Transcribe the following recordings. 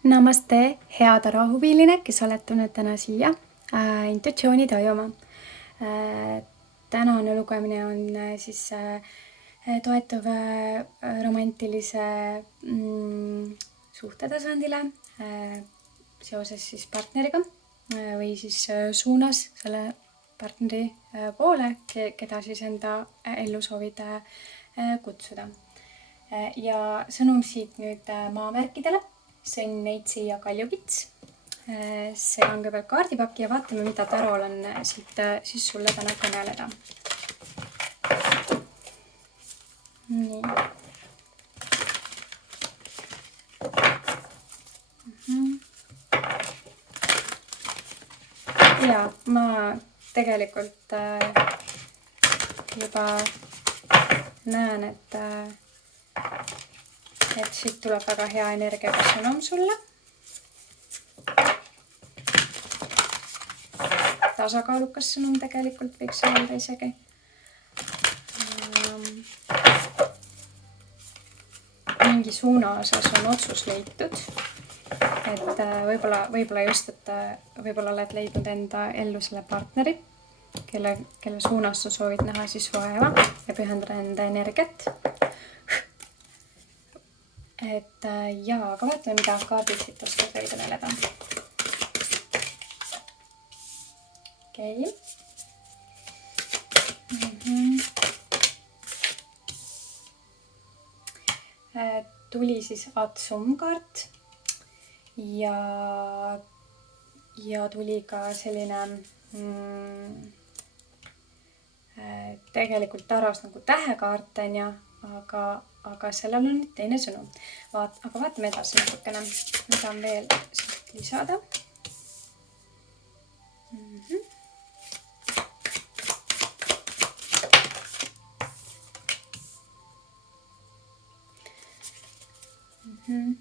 Namaste, hea tarahuviline, kes oled tulnud täna siia intuitsiooni tajuma. Tänane lugemine on toetuv romantilise suhtetasandile seoses siis partneriga või siis suunas selle partneri poole, keda siis enda ellu soovid kutsuda. Ja sõnum siit nüüd maamärkidele. Sõnn, Neitsi ja Kaljukits. Segan kõigepealt kaardipaki ja vaatame, mida tarol on siit siis sulle täna kõneleda. Nii. Ja ma tegelikult juba näen, et siit tuleb väga hea energiaga sõnum sulle. Tasakaalukas sõnum tegelikult võiks öelda isegi. Mingi suuna osas on otsus leitud. Et võib-olla just, et võib-olla oled leidnud enda ellu selle partneri, kelle suunas sa soovid näha siis vaeva ja pühendada enda energiat. Aga vaatame, mida kaardid siit oskab veel kõneleda. Okei. Tuli siis Atsum kaart ja tuli ka selline tegelikult taros nagu tähekaart on ja, aga sellel on nüüd teine sõnum. Aga vaatame edasi natukene, mida on veel siit lisada.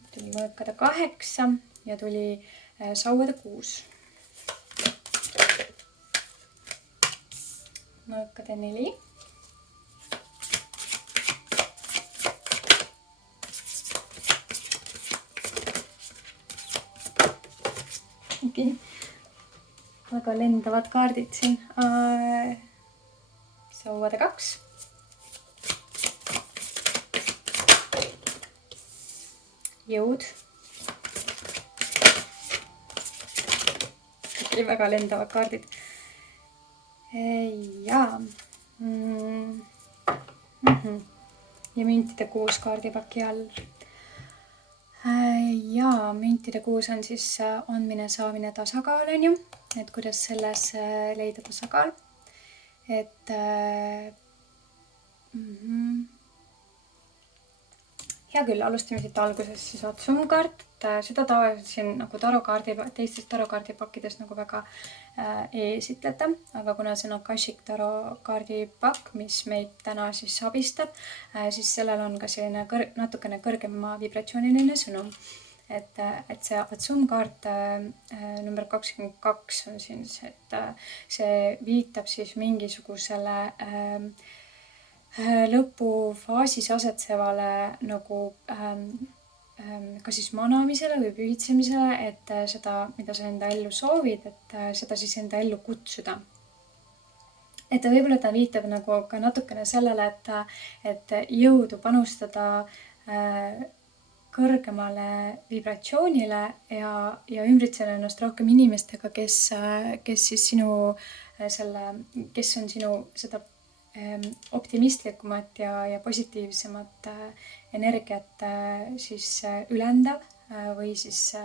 Tuli mõõkade 8 ja tuli sauade 6. Mõõkade 4. Väga lendavad kaardid siin. Sauade 2. Jõud. Väga lendavad kaardid. Ja müntide 6 kaardipaki all. Ja müntide 6 on siis andmine, saamine, tasakaal on ju. Et kuidas selles leida tasakaal. Hea küll, alustame siit alguses siis Atsum kaart. Seda tavaliselt siin nagu teistest tarokaardipakkidest nagu väga ei esitleta, aga kuna see on Akashic tarokaardipakk, mis meid täna siis abistab, siis sellel on ka selline natukene kõrgema vibratsiooniline sõnum. Et see Atsum kaart number 22 on siin, et see viitab siis mingisugusele lõpufaasis asetsevale nagu ka siis manamisele või pühitsemisele, et seda, mida sa enda ellu soovid, et seda siis enda ellu kutsuda. Et võib-olla ta viitab nagu ka natukene sellele, et jõudu panustada kõrgemale vibratsioonile ja ümbritseda ennast rohkem inimestega, kes on sinu seda optimistlikumat ja positiivsemat energiat siis ülendav või siis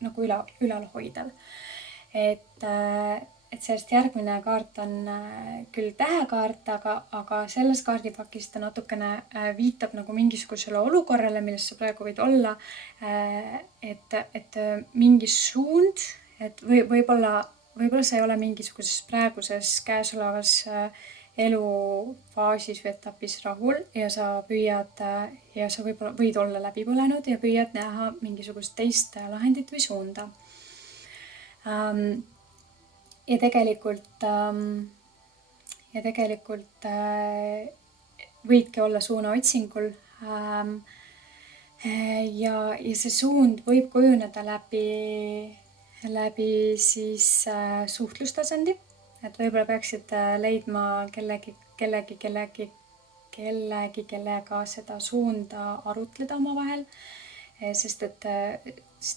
nagu ülal hoidav. Et sellest järgmine kaart on küll tähekaart, aga selles kaardipakis ta natukene viitab nagu mingisugusele olukorrale, milles sa praegu võid olla, et mingi suund, et võib-olla sa ei ole mingisuguses praeguses käesolevas elufaasis või etapis rahul ja sa püüad ja sa võib-olla võid olla läbi põlenud ja püüad näha mingisugust teist lahendit või suunda. Ja tegelikult võidki olla suuna otsingul ja see suund võib kujuneda läbi siis suhtlustasandi, et võib-olla peaksid leidma kellega seda suunda arutleda omavahel, sest et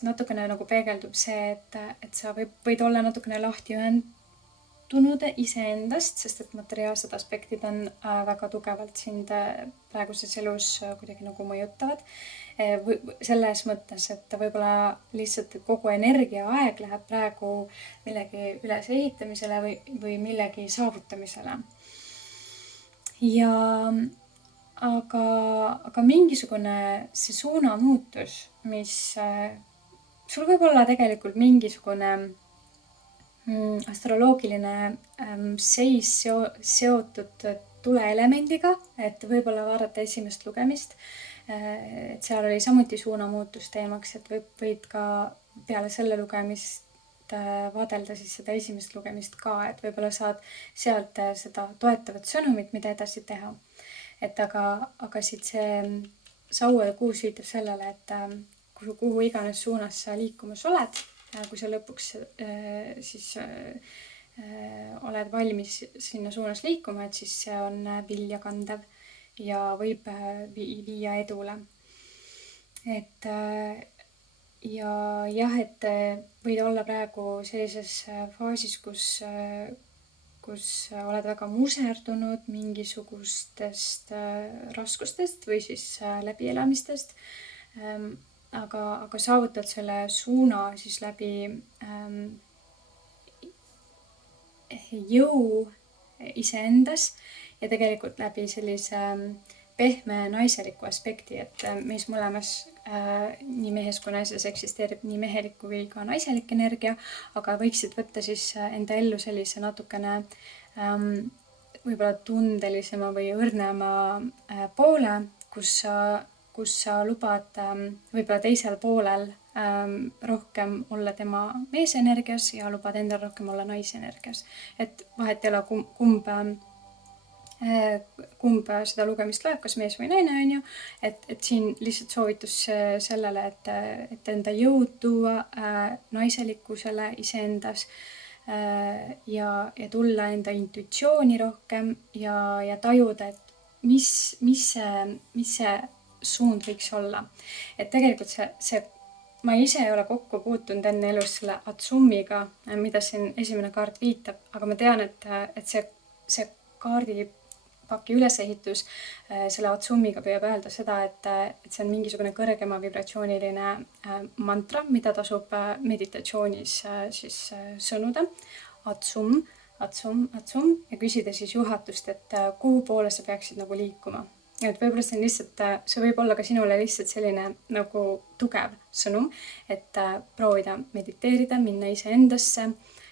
natukene nagu peegeldub see, et sa võid olla natukene lahti ühendunud iseendast, sest et materiaalsed aspektid on väga tugevalt sind praeguses elus kuidagi nagu mõjutavad. Selles mõttes, et võib-olla lihtsalt kogu energiaaeg läheb praegu millegi ülesehitamisele või millegi saavutamisele. Aga mingisugune see suunamuutus, mis sul võib olla tegelikult mingisugune astroloogiline seis seotud tuleelemendiga, et võib-olla vaadata esimest lugemist, et seal oli samuti suunamuutus teemaks, et võid ka peale selle lugemist vaadelda siis seda esimest lugemist ka, et võib-olla saad sealt seda toetavat sõnumit, mida edasi teha. Et aga siit see Sauade kuus viitab sellele, et kuhu iganes suunas sa liikumas oled, kui sa lõpuks siis oled valmis sinna suunas liikuma, et siis see on vilja kandev ja võib viia edule. Et ja jah, et võid olla praegu sellises faasis, kus oled väga muserdunud mingisugustest raskustest või siis läbielamistest, aga saavutad selle suuna siis läbi jõu iseendas ja tegelikult läbi sellise pehme naiseliku aspekti, et meis mõlemas nii mehes kui naises eksisteerib nii mehelik kui ka naiselik energia, aga võiksid võtta siis enda ellu sellise natukene võib-olla tundelisema või õrnema poole, kus sa lubad võib-olla teisel poolel rohkem olla tema meesenergias ja lubad endal rohkem olla naisenergias. Et vahet ei ole kumb seda lugemist loeb, kas mees või naine, on ju. Et siin lihtsalt soovitus sellele, et enda jõud tuua naiselikkusele iseendas ja tulla enda intuitsiooni rohkem ja tajuda, et mis see suund võiks olla. Et tegelikult ma ise ei ole kokku puutunud enne elus selle Atsumiga, mida siin esimene kaart viitab, aga ma tean, et see kaardipaki ülesehitus selle Atsumiga püüab öelda seda, et see on mingisugune kõrgema vibratsiooniline mantra, mida tasub meditatsioonis siis sõnuda. Atsum ja küsida siis juhatust, et kuhu poole sa peaksid nagu liikuma. Et võib-olla see võib olla ka sinule lihtsalt selline nagu tugev sõnum, et proovida mediteerida, minna iseendasse,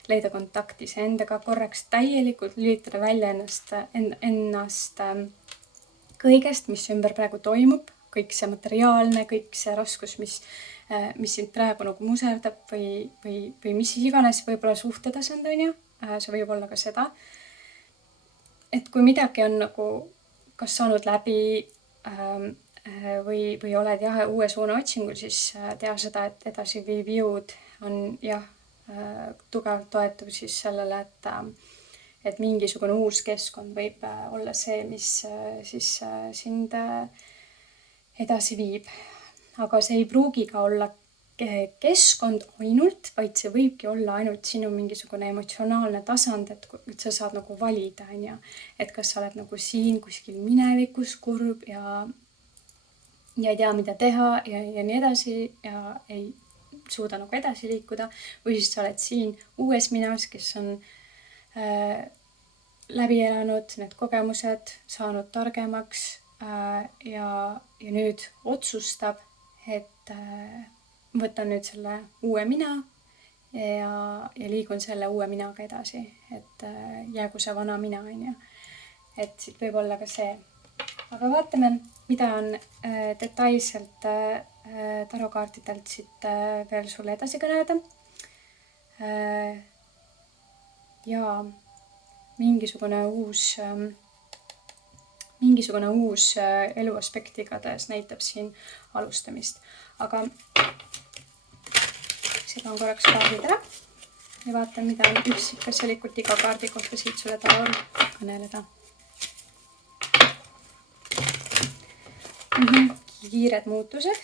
leida kontakti iseendaga, korraks täielikult lülitada välja ennast kõigest, mis ümber praegu toimub, kõik see materiaalne, kõik see raskus, mis sind praegu nagu muserdab või mis iganes võib-olla suhtetasand, on ju, see võib olla ka seda. Et kui midagi on nagu kas saanud läbi või oled uue suuna otsingul, siis tea seda, et edasiviiv jõud on tugevalt toetuv siis sellele, et mingisugune uus keskkond võib olla see, mis siis sind edasi viib. Aga see ei pruugi ka olla keskkond ainult, vaid see võibki olla ainult sinu mingisugune emotsionaalne tasand, et sa saad nagu valida, on ju. Et kas sa oled nagu siin kuskil minevikus kurb ja ei tea, mida teha ja nii edasi ja ei suuda nagu edasi liikuda. Või siis sa oled siin uues minas, kes on läbi elanud need kogemused, saanud targemaks ja nüüd otsustab, et võtan nüüd selle uue mina ja liigun selle uue minaga edasi, et jäägu see vana mina, on ju. Et siit võib olla ka see. Aga vaatame, mida on detailselt tarokaartidelt siit veel sulle edasi kõneleda. Ja mingisugune mingisugune uus eluaspekt igatahes näitab siin alustamist. Aga segan korraks kaardid ära ja vaatan, mida on üksikasjalikult iga kaardi kohta siit sulle tarol kõneleda. Kiired muutused,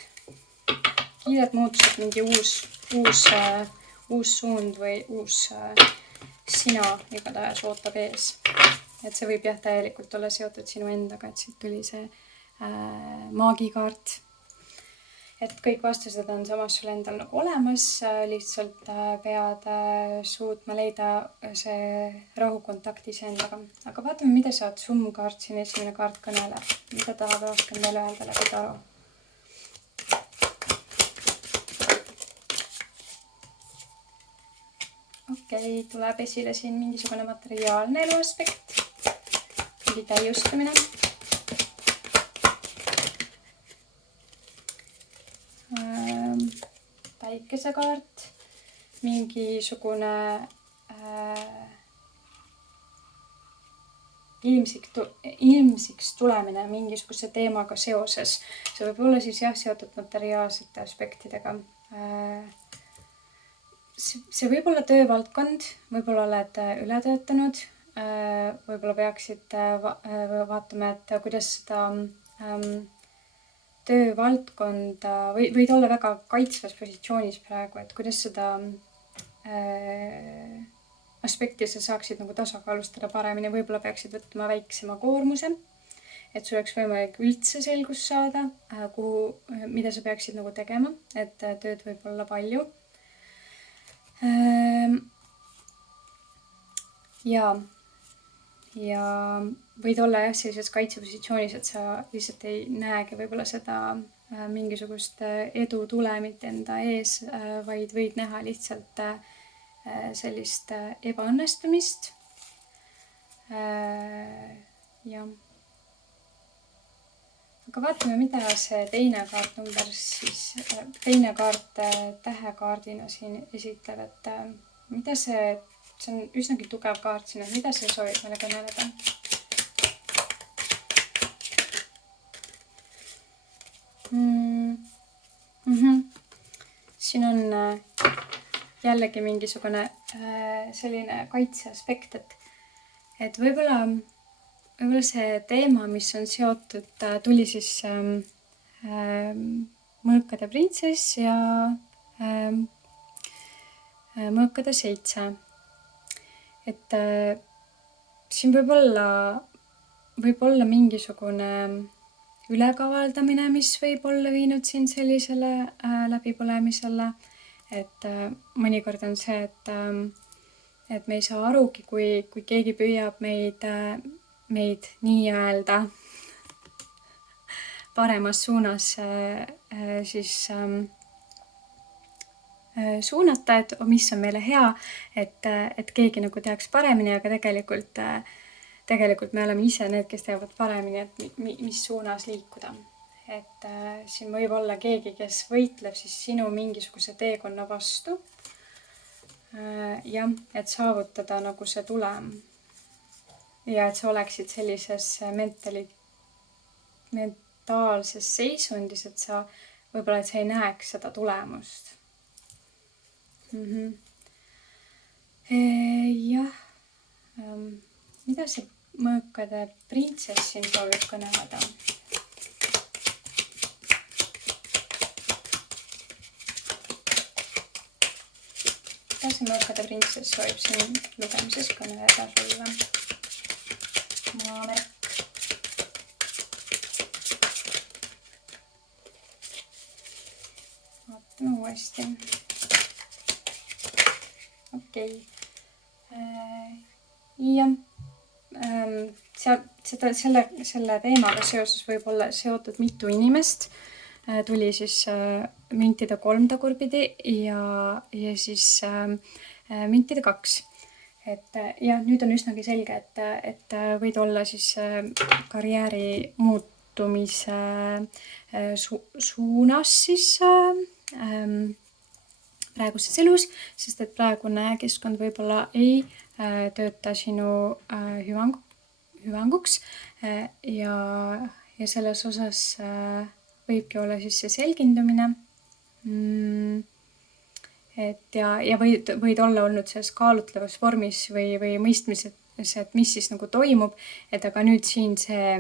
mingi uus suund või uus sina igatahes ootab ees. Et see võib täielikult olla seotud sinu endaga, et siit tuli see maagikaart. Et kõik vastused on samas sul endal nagu olemas, lihtsalt pead suutma leida see rahukontakt iseendaga. Aga vaatame, mida saad summkaart siin esimene kaart kõneleb. Mida tahab rohkem veel öelda läbi taro? Okei, tuleb esile siin mingisugune materiaalne eluaspekt, mingi täiustamine. Päikesekaart, mingisugune ilmsiks tulemine mingisuguse teemaga seoses. See võib olla siis seotud materiaalsete aspektidega. See võib olla töövaldkond, võib-olla oled üle töötanud, võib-olla peaksid vaatama, et kuidas seda töövaldkonda võid olla väga kaitsvas positsioonis praegu, et kuidas seda aspekti sa saaksid nagu tasakaalustada paremini, võib-olla peaksid võtma väiksema koormuse, et sul oleks võimalik üldse selgust saada, mida sa peaksid nagu tegema, et tööd võib olla palju. Ja võid olla sellises kaitsepositsioonis, et sa lihtsalt ei näegi võib-olla seda mingisugust edu tulemit enda ees, vaid võid näha lihtsalt sellist ebaõnnestumist. Ja. Aga vaatame, mida see teine kaart tähekaardina siin esitleb, et mida see on üsnagi tugev kaart siin, et mida see soovib meile kõneleda? Siin on jällegi mingisugune selline kaitseaspekt, et võib-olla see teema, mis on seotud, tuli siis mõõkade printsess ja mõõkade 7. Et siin võib olla mingisugune ülekavaldamine, mis võib olla viinud siin sellisele läbipõlemisele. Et mõnikord on see, et me ei saa arugi, kui keegi püüab meid nii-öelda paremas suunas siis suunata, et mis on meile hea, et keegi nagu teaks paremini, aga tegelikult me oleme ise need, kes teavad paremini, et mis suunas liikuda. Et siin võib olla keegi, kes võitleb siis sinu mingisuguse teekonna vastu. Ja, et saavutada nagu see tulem. Ja et sa oleksid sellises mentaalses seisundis, et sa võib-olla et sa ei näeks seda tulemust. Jah, mida see mõõkade printsess siin soovib kõneleda? Mida see mõõkade printsess soovib siin lugemises kõneleda sulle? Maamärk. Vaatame uuesti. Okei. Ja selle teemaga seoses võib olla seotud mitu inimest. Tuli siis müntide 3 tagurpidi ja siis müntide 2. Ja nüüd on üsnagi selge, et võid olla siis karjääri muutumise suunas siis praeguses elus, sest et praegune keskkond võib-olla ei tööta sinu hüvanguks, ja selles osas võibki olla siis see selgindumine. Et ja võid olla olnud selles kaalutlevas vormis või mõistmises, et mis siis nagu toimub, et aga nüüd siin see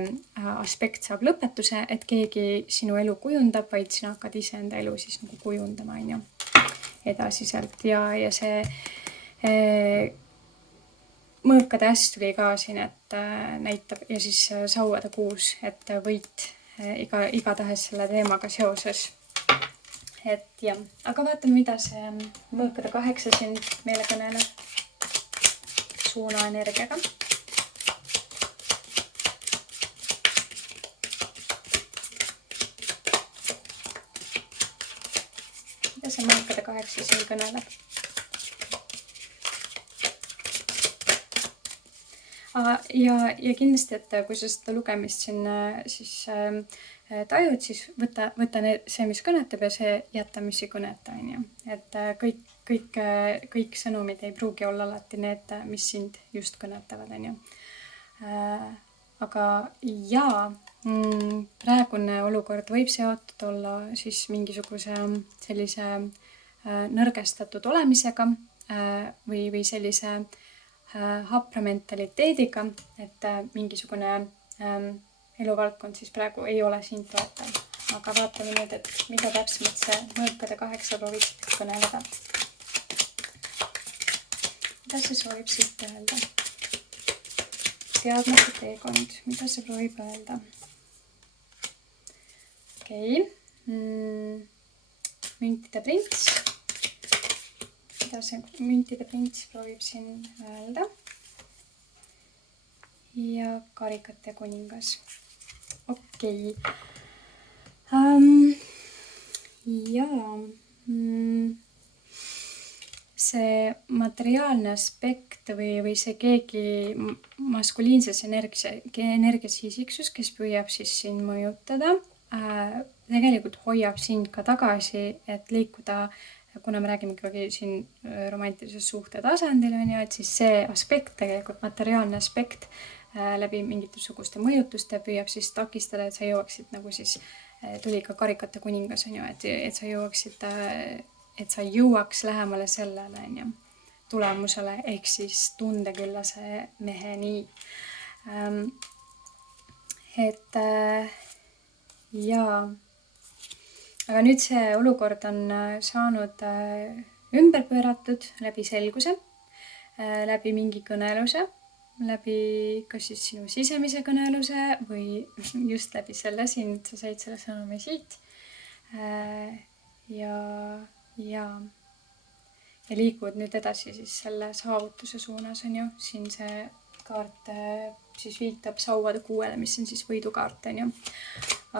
aspekt saab lõpetuse, et keegi sinu elu kujundab, vaid sina hakkad ise enda elu siis nagu kujundama, on ju, edasiselt. Ja see mõõkade äss tuli ka siin, et näitab ja siis sauade kuus, et võit igatahes selle teemaga seoses. Et jah, aga vaatame, mida see mõõkade 8 siin meile kõneleb suunaenergiaga. Mida see mõõkade 8 siin kõneleb? Ja kindlasti, et kui sa seda lugemist siin siis tajud, siis võta see, mis kõnetab ja see jätta, mis ei kõneta, on ju. Et kõik sõnumid ei pruugi olla alati need, mis sind just kõnetavad, on ju. Aga jaa, praegune olukord võib seotud olla siis mingisuguse sellise nõrgestatud olemisega või sellise hapra mentaliteediga, et mingisugune eluvaldkond siis praegu ei ole siin toetav. Aga vaatame nüüd, et mida täpsemalt see mõõkade 8 proovib kõneleda. Mida see soovib siit öelda? Teadmatu teekond, mida see proovib öelda? Okei. Müntide prints. Mida see müntide prints proovib siin öelda? Ja karikate kuningas. Okei. See materiaalne aspekt või see keegi maskuliinses energias isiksus, kes püüab siis sind mõjutada, tegelikult hoiab sind ka tagasi, et liikuda, kuna me räägime ikkagi siin romantilises suhte tasandil, on ju, et siis see aspekt, tegelikult materiaalne aspekt läbi mingisuguste mõjutuste püüab siis takistada, et sa jõuaksid nagu siis, tuli ka karikate kuningas, on ju, et sa jõuaks lähemale sellele, on ju, tulemusele, ehk siis tundeküllase meheni. Et jaa. Aga nüüd see olukord on saanud ümber pööratud läbi selguse, läbi mingi kõneluse, läbi kas siis sinu sisemise kõneluse või just läbi selle siin, et sa said selle sõnumi siit. Ja liiguvad nüüd edasi siis selle saavutuse suunas, on ju. Siin see kaart siis viitab sauade kuuele, mis on siis võidukaart, on ju.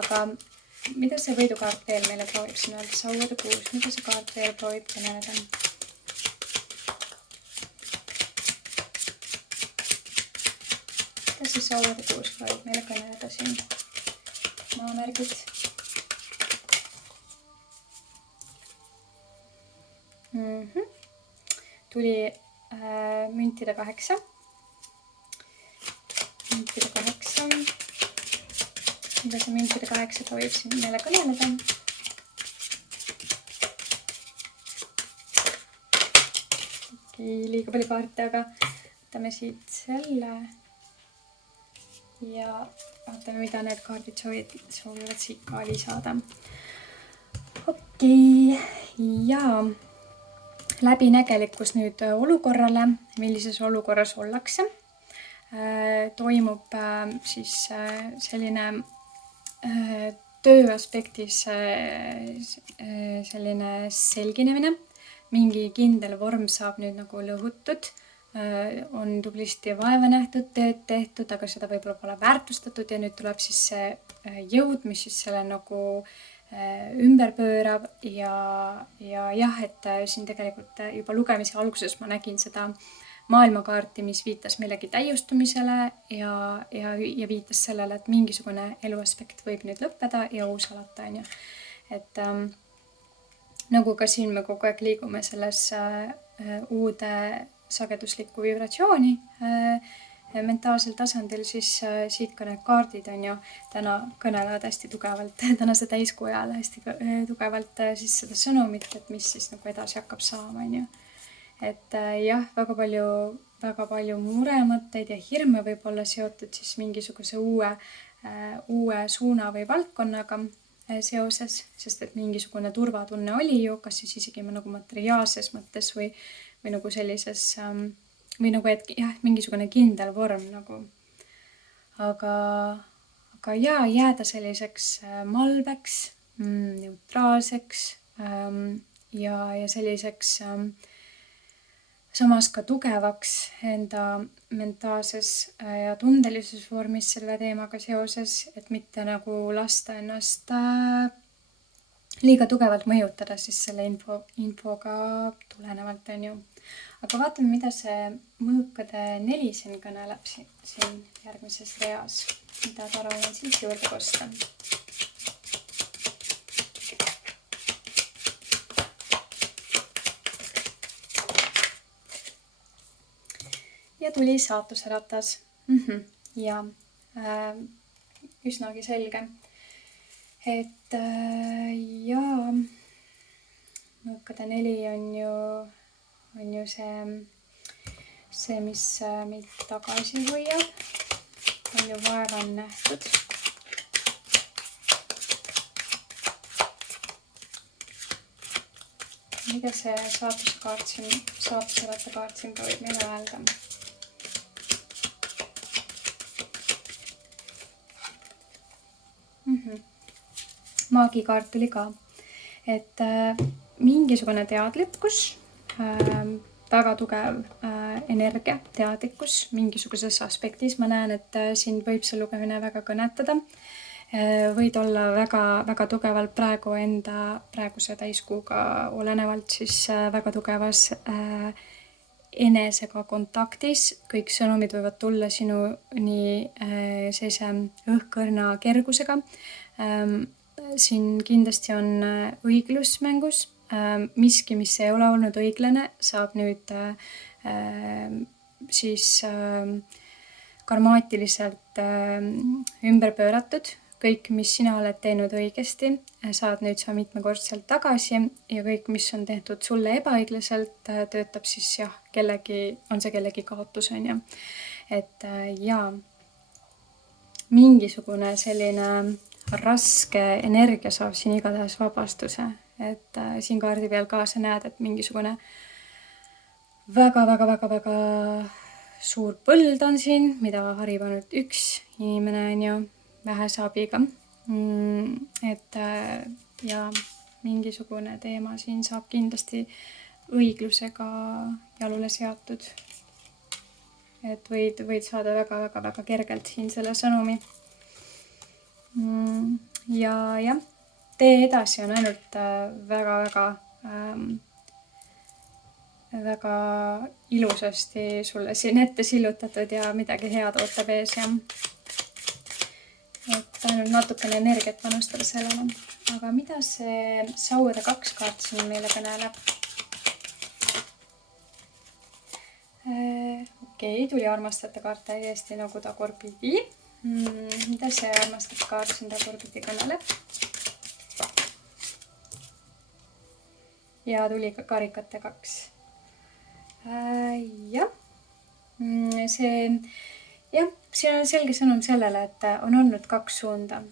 Aga mida see võidukaart veel meile proovib siin öelda? Sauade kuus, mida see kaart veel proovib kõneleda? Mida see sauade kuus proovib meile kõneleda siin? Maamärgid. Tuli müntide 8. Müntide 8. Mida see müntide 8 proovib siin meile kõneleda? Liiga palju kaarte, aga võtame siit selle ja vaatame, mida need kaardid soovivad siit ka lisada. Okei, ja läbinägelikkus nüüd olukorrale, millises olukorras ollakse. Toimub siis selline töö aspektis selline selginemine, mingi kindel vorm saab nüüd nagu lõhutud, on tublisti vaeva nähtud, tööd tehtud, aga seda võib-olla pole väärtustatud ja nüüd tuleb siis see jõud, mis siis selle nagu ümber pöörab ja jah, et siin tegelikult juba lugemise alguses ma nägin seda maailmakaarti, mis viitas millegi täiustumisele ja viitas sellele, et mingisugune eluaspekt võib nüüd lõppeda ja uus alata, on ju. Et nagu ka siin me kogu aeg liigume selles uude sageduslikku vibratsiooni mentaalsel tasandil, siis siit ka need kaardid on ju täna kõnelevad hästi tugevalt, tänase täiskuu ajal hästi tugevalt siis seda sõnumit, et mis siis nagu edasi hakkab saama, on ju. Et jah, väga palju muremõtteid ja hirme võib olla seotud siis mingisuguse uue suuna või valdkonnaga seoses, sest et mingisugune turvatunne oli ju, kas siis isegi nagu materiaalses mõttes või nagu sellises või nagu, et jah, mingisugune kindel vorm nagu. Aga jääda selliseks malbeks, neutraalseks ja selliseks samas ka tugevaks enda mentaalses ja tundelises vormis selle teemaga seoses, et mitte nagu lasta ennast liiga tugevalt mõjutada siis selle infoga tulenevalt, on ju. Aga vaatame, mida see mõõkade 4 siin kõneleb siin järgmises reas, mida taro on siis juurde kosta. Ja tuli saatuse ratas. Ja üsnagi selge. Et ja mõõkade 4 on ju see, mis meid tagasi hoiab. Palju vaeva on nähtud. Mida see saatuseratta kaart siin proovib meile öelda? Maagikaart tuli ka. Et mingisugune teadlikkus, väga tugev energia, teadlikkus mingisuguses aspektis. Ma näen, et siin võib see lugemine väga kõnetada. Võid olla väga tugevalt praegu praeguse täiskuuga olenevalt siis väga tugevas enesega kontaktis. Kõik sõnumid võivad tulla sinuni sellise õhkõrna kergusega. Siin kindlasti on õiglus mängus. Miski, mis ei ole olnud õiglane, saab nüüd siis karmaatiliselt ümber pööratud. Kõik, mis sina oled teinud õigesti, saad nüüd sa mitmekordselt tagasi ja kõik, mis on tehtud sulle ebaõiglaselt, töötab siis jah, on see kellegi kaotus, on ju. Et jaa, mingisugune selline raske energia saab siin igatahes vabastuse. Et siin kaardi peal ka sa näed, et mingisugune väga suur põld on siin, mida harib ainult üks inimene, on ju, vähese abiga. Et ja mingisugune teema siin saab kindlasti õiglusega jalule seatud. Et võid saada väga kergelt siin selle sõnumi. Ja jah, tee edasi on ainult väga ilusasti sulle siin ette sillutatud ja midagi head ootab ees ja et ainult natukene energiat panustada sellele. Aga mida see sauade 2 kaart siin meile kõneleb? Okei, tuli armastajate kaart täiesti nagu tagurpidi. Mida see armastajate kaart siin tagurpidi kõneleb? Ja tuli ka karikate 2. Jah, siin on selge sõnum sellele, et on olnud 2 suunda.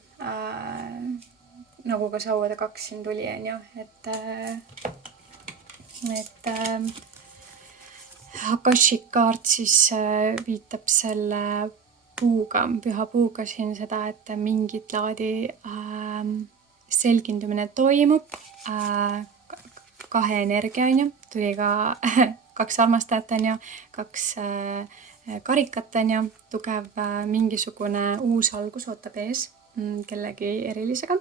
Nagu ka sauade 2 siin tuli, on ju. Et Akashik kaart siis viitab selle puuga, püha puuga siin seda, et mingit laadi selgindumine toimub. 2 energia, on ju. Tuli ka 2 armastajat, on ju. 2 karikat, on ju. Tugev mingisugune uus algus ootab ees kellegi erilisega.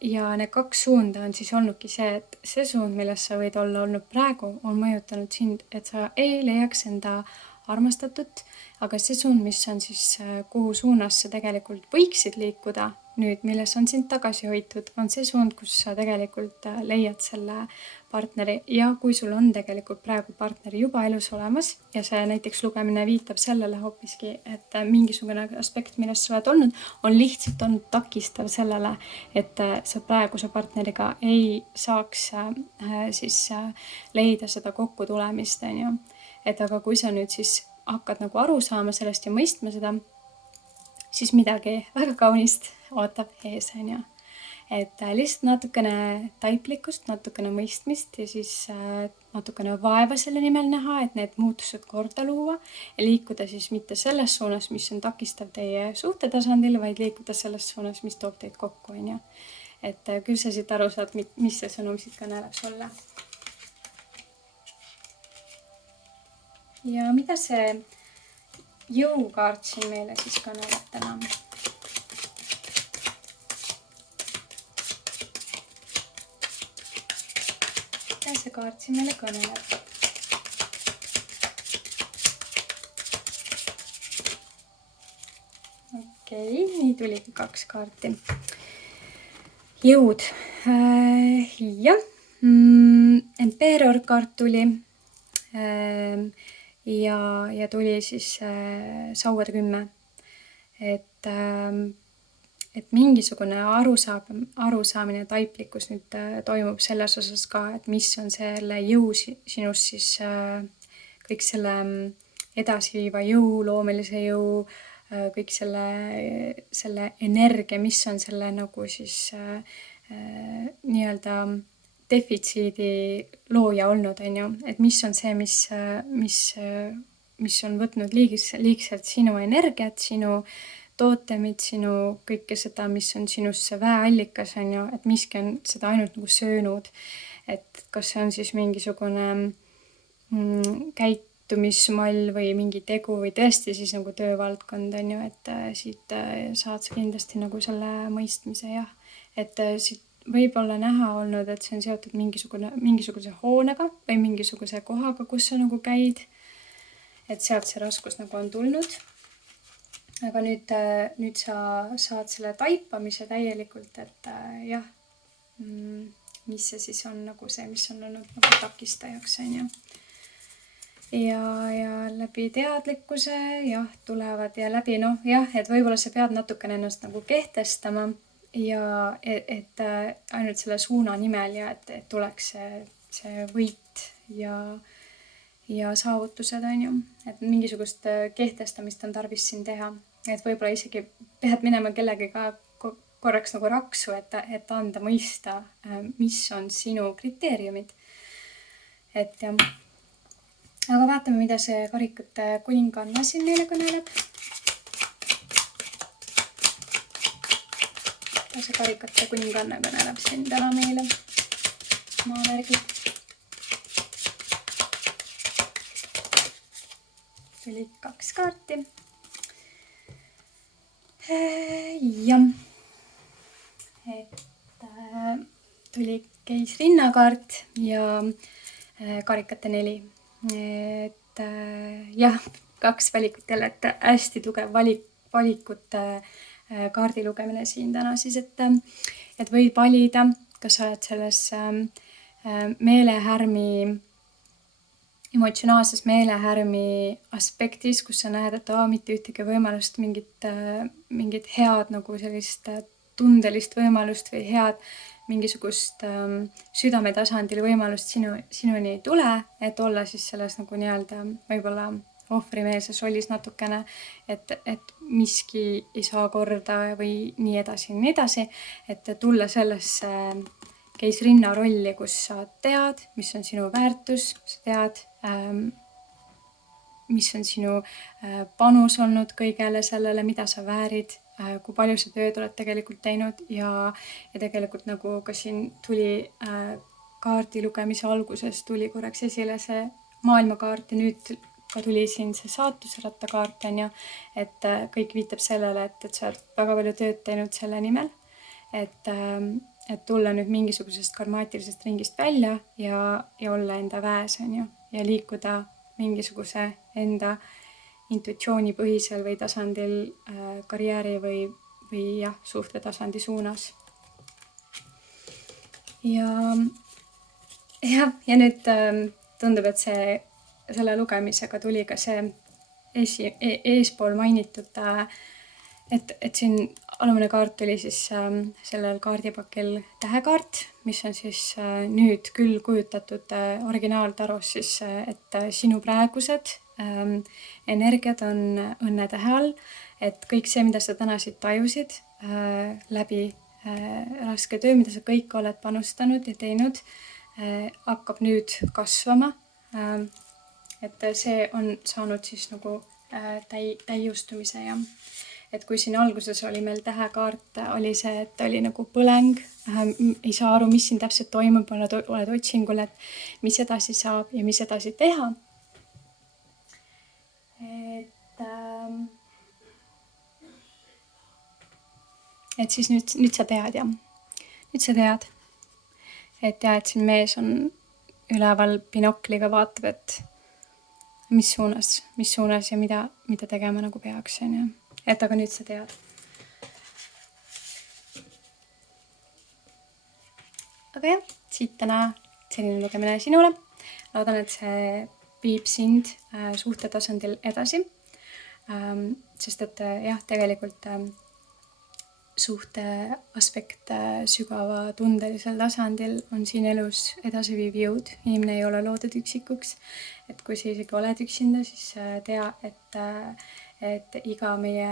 Ja need 2 suunda on siis olnudki see, et see suund, milles sa võid olla olnud praegu, on mõjutanud sind, et sa ei leiaks enda armastatut, aga see suund, mis on siis kuhu suunas sa tegelikult võiksid liikuda, nüüd, milles on sind tagasi hoitud, on see suund, kus sa tegelikult leiad selle partneri ja kui sul on tegelikult praegu partner juba elus olemas ja see näiteks lugemine viitab sellele hoopiski, et mingisugune aspekt, millest sa oled olnud, on lihtsalt olnud takistav sellele, et sa praeguse partneriga ei saaks leida seda kokkutulemist, on ju. Et aga kui sa nüüd siis hakkad nagu aru saama sellest ja mõistma seda, siis midagi väga kaunist ootab ees, on ju. Et lihtsalt natukene taiplikkust, natukene mõistmist ja siis natukene vaeva selle nimel näha, et need muutused korda luua ja liikuda siis mitte selles suunas, mis on takistav teie suhtetasandil, vaid liikuda selles suunas, mis toob teid kokku, on ju. Et küll sa siit aru saad, mis see sõnum siit kõneleb sulle. Ja mida see jõukaart siin meile siis kõneleb täna? Mida see kaart siin meile kõneleb? Okei, nii tuligi 2 kaarti. Jõud. Jah, Emperor kaart tuli. Ja tuli siis sauade 10. Et mingisugune arusaamine ja taiplikkus nüüd toimub selles osas ka, et mis on selle jõu sinus siis kõik selle edasiviiva jõu, loomelise jõu, kõik selle energia, mis on selle nagu siis nii-öelda defitsiidi looja olnud, on ju, et mis on see, mis on võtnud liigselt sinu energiat, sinu tootemid, sinu kõike seda, mis on sinust see väeallikas, on ju, et miski on seda ainult nagu söönud. Et kas see on siis mingisugune käitumismall või mingi tegu või tõesti siis nagu töövaldkond, on ju, et siit saad sa kindlasti nagu selle mõistmise, jah. Et siit võib olla näha olnud, et see on seotud mingisuguse hoonega või mingisuguse kohaga, kus sa nagu käid. Et sealt see raskus nagu on tulnud. Aga nüüd sa saad selle taipamise täielikult, et jah, mis see siis on nagu see, mis on olnud nagu takistajaks, on ju. Ja läbi teadlikkuse, jah, tulevad ja läbi, et võib-olla sa pead natukene ennast nagu kehtestama ja et ainult selle suuna nimel ja et tuleks see võit ja saavutused, on ju. Et mingisugust kehtestamist on tarvis siin teha. Et võib-olla isegi pead minema kellegiga korraks nagu raksu, et anda mõista, mis on sinu kriteeriumid. Et jah. Aga vaatame, mida see karikute kuninganna siin meile kõneleb. See karikate kuninganna kõneleb siin täna meile. Maavärgid. Tuli 2 kaarti. Jah. Et tuli keisrinnakaart ja karikate 4. Et jah, 2 valikut jälle, et hästi tugev valikute kaardi lugemine siin täna siis, et võid valida, kas sa oled selles emotsionaalses meelehärmi aspektis, kus sa näed, et mitte ühtegi võimalust, mingit head nagu sellist tundelist võimalust või head mingisugust südametasandil võimalust sinuni ei tule, et olla siis selles nagu nii-öelda võib-olla ohvrimeelses rollis natukene, et miski ei saa korda või nii edasi, et tulla sellesse keisrinna rolli, kus sa tead, mis on sinu väärtus, sa tead, mis on sinu panus olnud kõigele sellele, mida sa väärid, kui palju sa tööd oled tegelikult teinud ja tegelikult nagu ka siin tuli kaardi lugemise alguses tuli korraks esile see maailmakaart ja nüüd ka tuli siin see saatusratta kaart, on ju, et kõik viitab sellele, et sa oled väga palju tööd teinud selle nimel, et tulla nüüd mingisugusest karmaatilisest ringist välja ja olla enda väes, on ju, ja liikuda mingisuguse enda intuitsioonipõhisel või tasandil karjääri või või jah, suhtetasandi suunas. Ja nüüd tundub, et selle lugemisega tuli ka see eespool mainitud, et siin alumine kaart oli siis sellel kaardipakil tähekaart, mis on siis nüüd küll kujutatud originaaltaros siis, et sinu praegused energiad on õnnetähe all, et kõik see, mida sa täna siit tajusid läbi raske töö, mida sa kõik oled panustanud ja teinud, hakkab nüüd kasvama. Et see on saanud siis nagu täiustumise ja et kui siin alguses oli meil tähekaart, oli see, et oli nagu põleng, ei saa aru, mis siin täpselt toimub, oled otsingul, et mis edasi saab ja mis edasi teha. Et siis nüüd sa tead jah. Nüüd sa tead, et siin mees on üleval binokliga vaatab, et mis suunas ja mida tegema nagu peaks, on ju. Et aga nüüd sa tead. Aga jah, siit täna selline lugemine sinule. Loodan, et see viib sind suhtetasandil edasi. Sest et jah, tegelikult suhte aspekt sügava tundelisel tasandil on siin elus edasiviiv jõud. Inimene ei ole loodud üksikuks. Et kui sa isegi oled üksinda, siis tea, et iga meie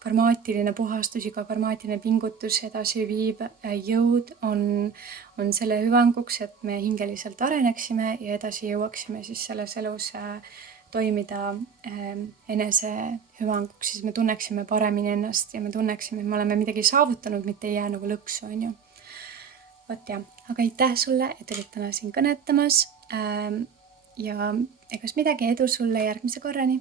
karmaatiline puhastus, iga karmaatiline pingutus edasiviiv jõud on selle hüvanguks, et me hingeliselt areneksime ja edasi jõuaksime siis selles elus toimida enese hüvanguks, siis me tunneksime paremini ennast ja me tunneksime, et me oleme midagi saavutanud, mitte ei jää nagu lõksu, on ju. Vot jah, aga aitäh sulle, et olid täna siin kõnetamas ja egas midagi, edu sulle järgmise korrani.